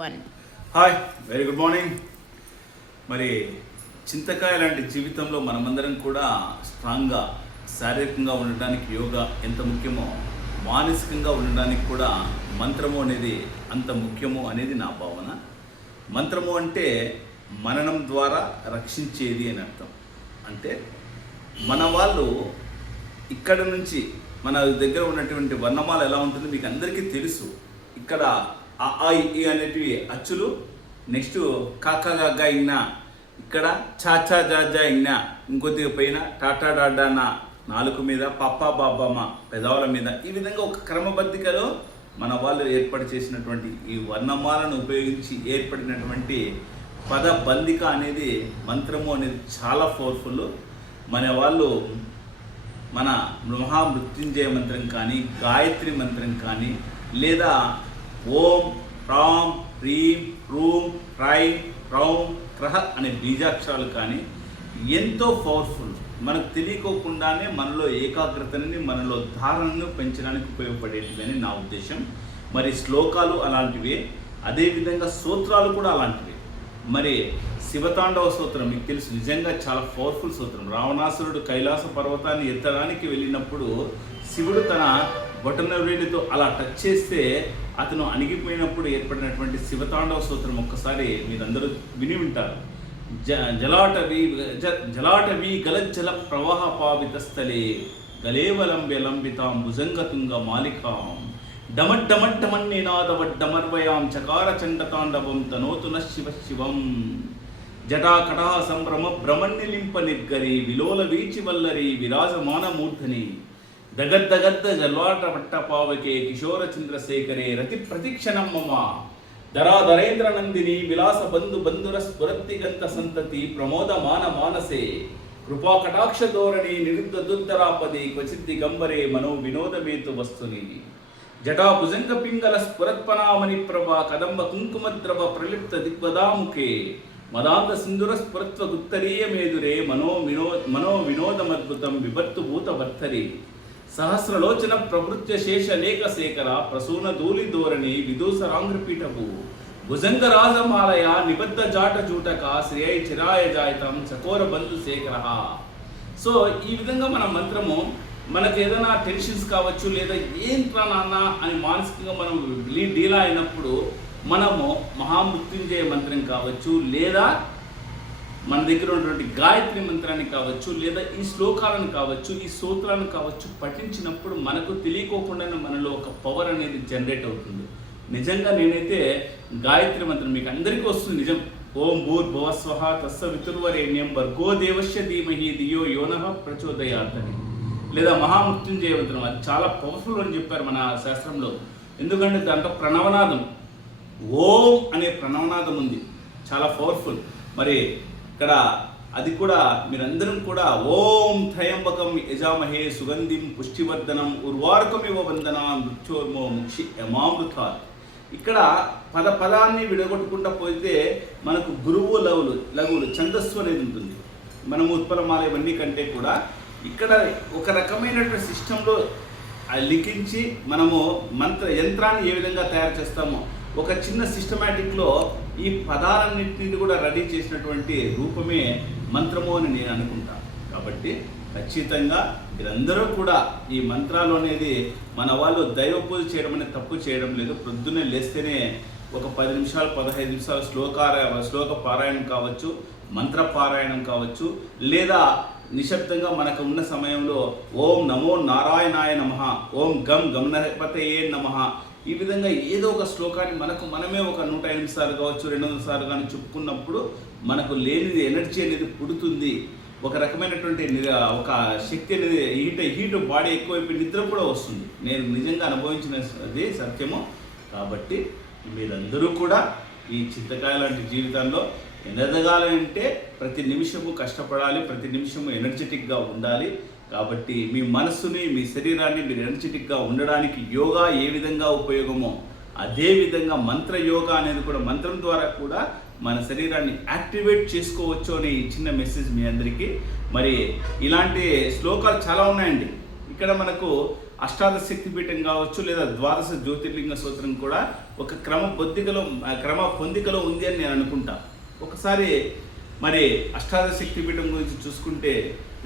One hi, very good morning. మరి చింతకాయ లాంటి జీవితంలో మనమందరం కూడా స్ట్రాంగ్గా శారీరకంగా ఉండడానికి యోగా ఎంత ముఖ్యమో, మానసికంగా ఉండడానికి కూడా మంత్రము అనేది అంత ముఖ్యము అనేది నా భావన. మంత్రము అంటే మననం ద్వారా రక్షించేది అని అర్థం. అంటే మన వాళ్ళు ఇక్కడ నుంచి మన దగ్గర ఉన్నటువంటి వర్ణమాల ఎలా ఉంటుందో మీకు అందరికీ తెలుసు. ఇక్కడ ఆ ఈ అనేటివి అచ్చులు, నెక్స్ట్ కాకా ఇన్నా, ఇక్కడ చాచా జాజా ఇన్నా, ఇంకొద్దిగా పైన టాటా డాడానా నాలుగు మీద, పప్పా బాబామా పెదవుల మీద, ఈ విధంగా ఒక క్రమబద్ధికలో మన వాళ్ళు ఏర్పాటు చేసినటువంటి ఈ వర్ణమాలను ఉపయోగించి ఏర్పడినటువంటి పదబంధిక అనేది మంత్రము అనేది చాలా పవర్ఫుల్. మన వాళ్ళు మన మహామృత్యుంజయ మంత్రం కానీ, గాయత్రి మంత్రం కానీ, లేదా ఓం రాం హ్రీం హ్రూం హ్రైం హ్రౌం క్రహ అనే బీజాక్షరాలు కానీ ఎంతో పవర్ఫుల్. మనకు తెలియకోకుండానే మనలో ఏకాగ్రతని, మనలో ధారణను పెంచడానికి ఉపయోగపడేటిదని నా ఉద్దేశం. మరి శ్లోకాలు అలాంటివే, అదేవిధంగా సూత్రాలు కూడా అలాంటివే. మరి శివతాండవ సూత్రం మీకు తెలుసు, నిజంగా చాలా పవర్ఫుల్ సూత్రం. రావణాసురుడు కైలాస పర్వతాన్ని ఎత్తడానికి వెళ్ళినప్పుడు శివుడు తన బొటనవేలితో అలా టచ్ చేస్తే అతను అణిగిపోయినప్పుడు ఏర్పడినటువంటి శివతాండవ సూత్రం ఒక్కసారి మీరందరూ విని ఉంటారు. జలాటవీ గలజ్జల ప్రవాహ పావిత స్థలే గలేవలం విలంబితాం భుజంగతుంగ మాలికాం డమడ్డమడ్డమన్నినాదవడ్డమర్వయాం చకార చండతాండవం తనోతున శివ శివం జటాకటా సంభ్రమ భ్రమణ్యలింప నిర్గరి విలోల వీచి వల్లరి విరాజమానమూర్ధని దగద్దగద్ద జల్వాట పట్టపావకే కిశోర చంద్రశేఖరే రతి ప్రతిక్షణం మమ ధరాధరేంద్ర నందిని విలాస బంధు బంధుర స్ఫురత్తిగంత సంతతి ప్రమోద మాన మానసే కృపా కటాక్ష ధోరణి నిరుద్ధ దుర్ధరాపది క్వచిద్ది గంబరే మనో వినోదమేతు వస్తుని జటా భుజంగ పింగళ స్ఫురత్పనామణి ప్రభా కదంబ కుంకుమద్రవ ప్రలిప్త దిగ్వదాముఖే మదాంత సింధుర స్ఫురత్వ గుత్తరీయ మేదురే మనో వినోదమద్భుతం విభత్తు భూత వర్తరి సహస్రలోచన ప్రవృత్య శేష లేఖ శేఖర ప్రసూన ధూళి ధోరణి విదూసరాంగ్రపీఠపు భుజంగరాజమాలయ నిబద్ధ జాట జూటక శ్రేయ చిరాయ జాయతం చకోర బంధు శేఖర. సో ఈ విధంగా మన మంత్రము మనకు ఏదైనా టెన్షన్స్ కావచ్చు, లేదా ఏంట్రా నాన్న అని మానసికంగా మనం డీలా అయినప్పుడు మనము మహామృత్యుంజయ మంత్రం కావచ్చు, లేదా మన దగ్గర ఉన్నటువంటి గాయత్రి మంత్రాన్ని కావచ్చు, లేదా ఈ శ్లోకాలను కావచ్చు, ఈ సూత్రాలను కావచ్చు పఠించినప్పుడు మనకు తెలియకోకుండానే మనలో ఒక పవర్ అనేది జనరేట్ అవుతుంది. నిజంగా నేనైతే గాయత్రి మంత్రం మీకు అందరికీ వస్తుంది నిజం. ఓం భూర్భువస్వః తస్సవితుర్వరేణ్యం భర్గో దేవస్య ధీమహి ధియో యోనః ప్రచోదయాత్ అని, లేదా మహామృత్యుంజయ మంత్రం, అది చాలా పవర్ఫుల్ అని చెప్పారు మన శాస్త్రంలో. ఎందుకంటే దాంట్లో ప్రణవనాదం, ఓం అనే ప్రణవనాదం ఉంది, చాలా పవర్ఫుల్. మరి ఇక్కడ అది కూడా మీరందరం కూడా ఓం త్రయంబకం యజామహే సుగంధిం పుష్టివర్ధనం ఉర్వారుకమివ వందన మృత్యోర్మో ముక్షి యమామృతాత్. ఇక్కడ పదాన్ని విడగొట్టుకుంటూ పోతే మనకు గురువు లఘువులు ఛందస్సు అనేది ఉంటుంది. మనము ఉత్పలమాల ఇవన్నీ కంటే కూడా ఇక్కడ ఒక రకమైనటువంటి సిస్టంలో లిఖించి మనము యంత్రాన్ని ఏ విధంగా తయారు చేస్తామో ఒక చిన్న సిస్టమేటిక్లో ఈ పదాలన్నింటినీ కూడా రెడీ చేసినటువంటి రూపమే మంత్రము అని నేను అనుకుంటాను. కాబట్టి ఖచ్చితంగా మీరందరూ కూడా ఈ మంత్రాలు అనేది మన వాళ్ళు దైవ పూజ చేయడం అనేది తప్పు చేయడం లేదు. ప్రొద్దునే లేస్తేనే ఒక 10 నిమిషాలు 15 నిమిషాలు శ్లోక పారాయణం కావచ్చు, మంత్ర పారాయణం కావచ్చు, లేదా నిశ్శబ్దంగా మనకు ఉన్న సమయంలో ఓం నమో నారాయణాయ నమః, ఓం గం గమనపతయే నమః, ఈ విధంగా ఏదో ఒక శ్లోకాన్ని మనమే ఒక 108 సార్లు కావచ్చు, 200 సార్లు కానీ చెప్పుకున్నప్పుడు మనకు లేనిది ఎనర్జీ అనేది పుడుతుంది. ఒక రకమైనటువంటి ఒక శక్తి అనేది హీట్ బాడీ ఎక్కువైపోయి నిద్ర కూడా వస్తుంది. నేను నిజంగా అనుభవించినది సత్యము. కాబట్టి మీరందరూ కూడా ఈ చింతకాయ లాంటి జీవితంలో ఎదగాలంటే ప్రతి నిమిషము కష్టపడాలి, ప్రతి నిమిషము ఎనర్జెటిక్గా ఉండాలి. కాబట్టి మీ మనస్సుని, మీ శరీరాన్ని మీరు ఎనర్జెటిక్గా ఉండడానికి యోగా ఏ విధంగా ఉపయోగమో అదే విధంగా మంత్ర యోగా అనేది కూడా మంత్రం ద్వారా కూడా మన శరీరాన్ని యాక్టివేట్ చేసుకోవచ్చు అనే ఈ చిన్న మెసేజ్ మీ అందరికీ. మరి ఇలాంటి శ్లోకాలు చాలా ఉన్నాయండి. ఇక్కడ మనకు అష్టాదశ శక్తిపీఠం కావచ్చు, లేదా ద్వాదశ జ్యోతిర్లింగ స్తోత్రం కూడా ఒక క్రమ పొందికలో ఉంది అని నేను అనుకుంటా. ఒకసారి మరి అష్టాదశ శక్తిపీఠం గురించి చూసుకుంటే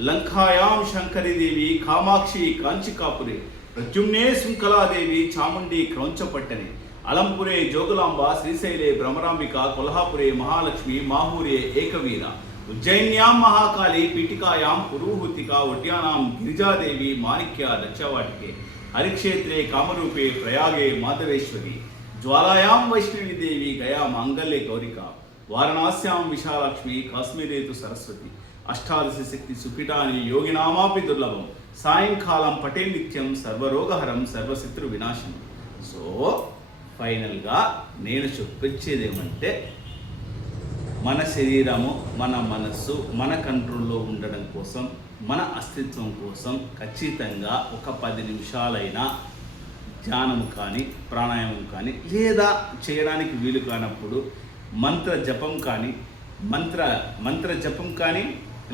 లంకాయాం శంకరీదేవి, కామాక్షి కాంచికాపురి, ప్రద్యుమ్నే శృంఖలాదేవి, చాముండి క్రౌంచపట్టని, అలంపురే జోగులాంబ, శ్రీశైలే భ్రమరాంబిక, కొల్హాపురే మహాలక్ష్మి, మాహూరే ఏకవీర, ఉజ్జయిన్యాం మహాకాళి, పీఠికాయాం పురూహుతిక, ఒడ్యానాం గిరిజాదేవి, మాణిక్య దక్షవాటికే, హరిక్షేత్రే కామరూపే, ప్రయాగే మాధవేశ్వరి, జ్వాలాయాం వైష్ణవీదేవి, గయా మాంగళ్యే గౌరిక, వారణాస్యాం విశాలక్ష్మి, కాశ్మీరేతు సరస్వతి, అష్టాదశ శక్తి సుపిటాని యోగినామాపి దుర్లభం, సాయంకాలం పటే నిత్యం సర్వరోగహరం సర్వశత్రు వినాశనం. సో ఫైనల్గా నేను చెప్పించేదేమంటే మన శరీరము, మన మనస్సు మన కంట్రోల్లో ఉండడం కోసం, మన అస్తిత్వం కోసం ఖచ్చితంగా ఒక 10 నిమిషాలైనా ధ్యానం కానీ ప్రాణాయామం కానీ, లేదా చేయడానికి వీలు కానప్పుడు మంత్ర జపం కానీ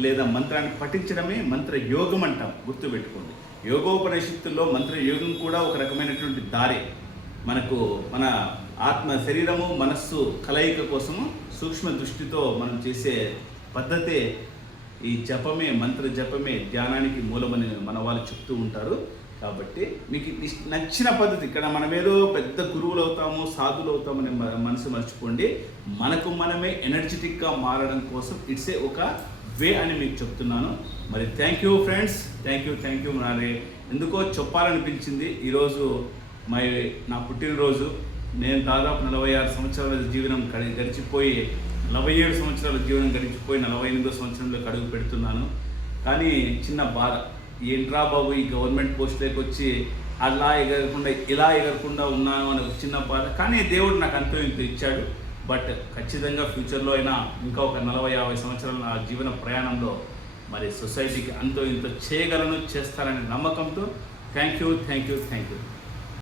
లేదా మంత్రాన్ని పఠించడమే మంత్ర యోగం అంటాం. గుర్తుపెట్టుకోండి, యోగోపనిషత్తుల్లో మంత్ర యోగం కూడా ఒక రకమైనటువంటి దారే. మనకు మన ఆత్మ శరీరము మనస్సు కలయిక కోసము సూక్ష్మ దృష్టితో మనం చేసే పద్ధతే ఈ జపమే, మంత్ర జపమే ధ్యానానికి మూలమని మన వాళ్ళు చెప్తూ ఉంటారు. కాబట్టి మీకు నచ్చిన పద్ధతి, ఇక్కడ మనమేదో పెద్ద గురువులు అవుతాము, సాధువులు అవుతామని మనసు మర్చిపోండి. మనకు మనమే ఎనర్జెటిక్గా మారడం కోసం ఇట్సే ఒక వే అని మీకు చెప్తున్నాను. మరి thank you friends, thank you. మరి ఎందుకో చెప్పాలనిపించింది ఈరోజు నా పుట్టినరోజు. నేను దాదాపు 46 సంవత్సరాల జీవనం గడిచిపోయి 47 సంవత్సరాల జీవనం గడిచిపోయి 48వ సంవత్సరంలోకి అడుగు పెడుతున్నాను. కానీ చిన్న బాధ, ఏంట్రా బాబు ఈ గవర్నమెంట్ పోస్టులోకి వచ్చి అలా ఇలా ఎగరకుండా ఉన్నాను అనే ఒక చిన్న బాధ. కానీ దేవుడు నాకు అంతో ఇంత ఇచ్చాడు. బట్ ఖచ్చితంగా ఫ్యూచర్లో అయినా ఇంకా ఒక 40-50 సంవత్సరాల నా జీవన ప్రయాణంలో మరి సొసైటీకి అంతో ఇంత చేయగలను, చేస్తారనే నమ్మకంతో థ్యాంక్ యూ.